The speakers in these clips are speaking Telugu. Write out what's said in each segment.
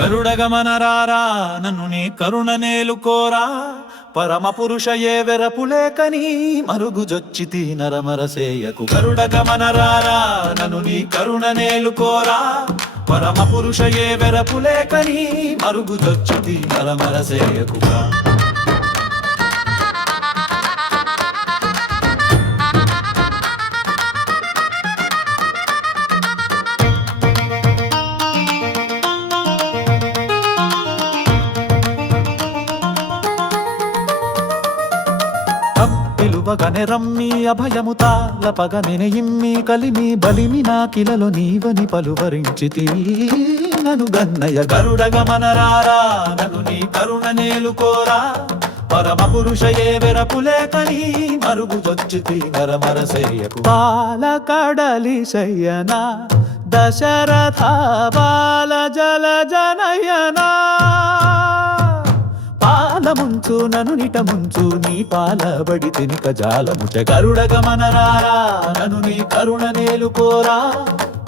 గరుడ గమనరారా నన్ను నీ కరుణ నేలుకోరా పరమ పురుషయే వెరపులేకని మరుగుజొచ్చితి నరమరసేయకు. గరుడ గమనరారా నన్ను నీ కరుణ నేలుకోరా పరమ పురుషయే వెరపులేకని మరుగుజొచ్చితి నరమరసేయకు. పిలువగనే రమ్మి అభయము తాళపగనె ఇమ్మి కలిమి బలిమి నా కిలలో నీవని పలువరించితి నను గన్నయ. గరుడ గమనరారా నన్ను నీ కరుణ నేలుకోరా పరమ పురుషయే వెరపులేకని మరుగుజొచ్చితి నరమరసేయకు. పాలకడలి శయ్యన దశరథ బాల జల జనయనా పాలముంచు నను నిట ముంచు నీ పాలబడి తినిక జాలముచ. గరుడ గమనరారా నను నీ కరుణ నేలుకోరా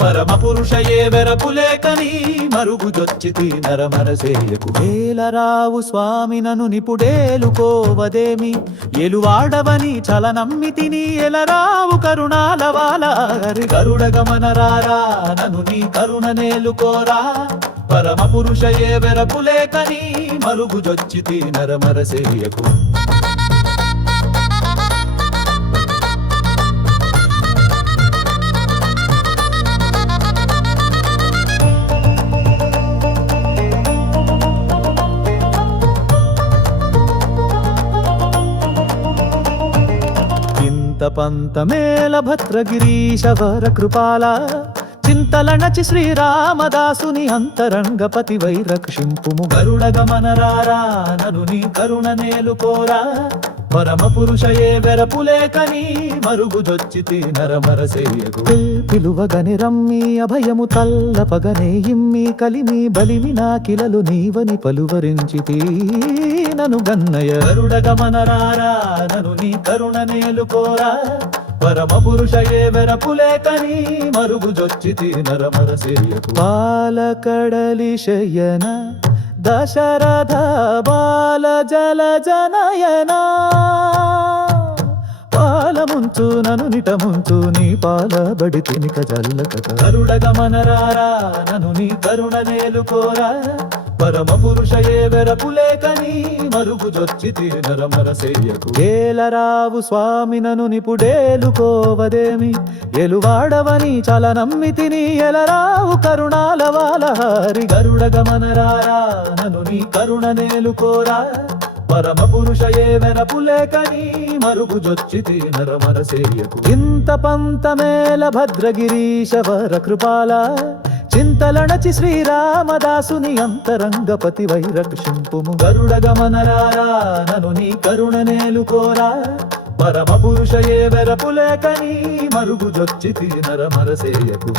పరమ పురుషయే వెరపులేకని మరుగుజొచ్చితి నరమరసేయకు. ఏలరావు స్వామి నను నిపుడేలుకోవదేమి ఎలువాడవని చల నమ్మితిని ఎలరావు కరుణాల వాల. గరుడ గమనరారా నను నీ కరుణ నేలుకోరా పరమ పురుషయే వెరపులేకని మరుగుజొచ్చితి నరమరసేయకు. ఇంత పంతమేల భద్రగిరీశ వర కృపాల చింతలనచి శ్రీరామదాసుని అంతరంగపతి వై రక్షింపుము. గరుడ గమనరారా నను నీ కరుణ నేలుకోరా పరమ పురుషయే వెరపులేకని మరుగుజొచ్చితి నరమరసేయకు. పిలువగని రమ్మి అభయము తల్లపగనే ఇమ్మి కలిమి బలిమి నా కిలలు నీవని పలువరించితి నను గన్నయ. గరుడ గమనరారా నను నీ కరుణ నేలుకోరా పరమ పురుషయే వెరపులేకని మరుగుజొచ్చితి నరమరసేయకు. పాలకడలి శయన దశరథ బాల జల జనయనా పాలముంచు నను నిట ముంచు నీ పాలబడి తినిక జల్లక. గరుడ గమనరారా నను నీ కరుణ నేలుకోరా పరమ పురుషయే వెరపులేకని మరుగుజొచ్చితి నరమరసేయకు. ఏలరావు స్వామి నను నిపుడేలుకోవదేమి ఎలువాడవని చల నమ్మితిని ఎలరావు కరుణాల వాల. గరుడ గమనరారా నను నీ కరుణ నేలుకోరా పరమ పురుషయే వెరపులేకని మరుగుజొచ్చితి నరమరసేయకు. ఇంత పంతమేల భద్రగిరీశ వర కృపాల చింతలనచి శ్రీరామదాసుని అంతరంగపతి వై రక్షింపుము. గరుడ గమనరారా నను నీ కరుణ నేలుకోరా పరమ పురుషయే వెరపులేకని మరుగుజొచ్చితి నరమరసేయకు.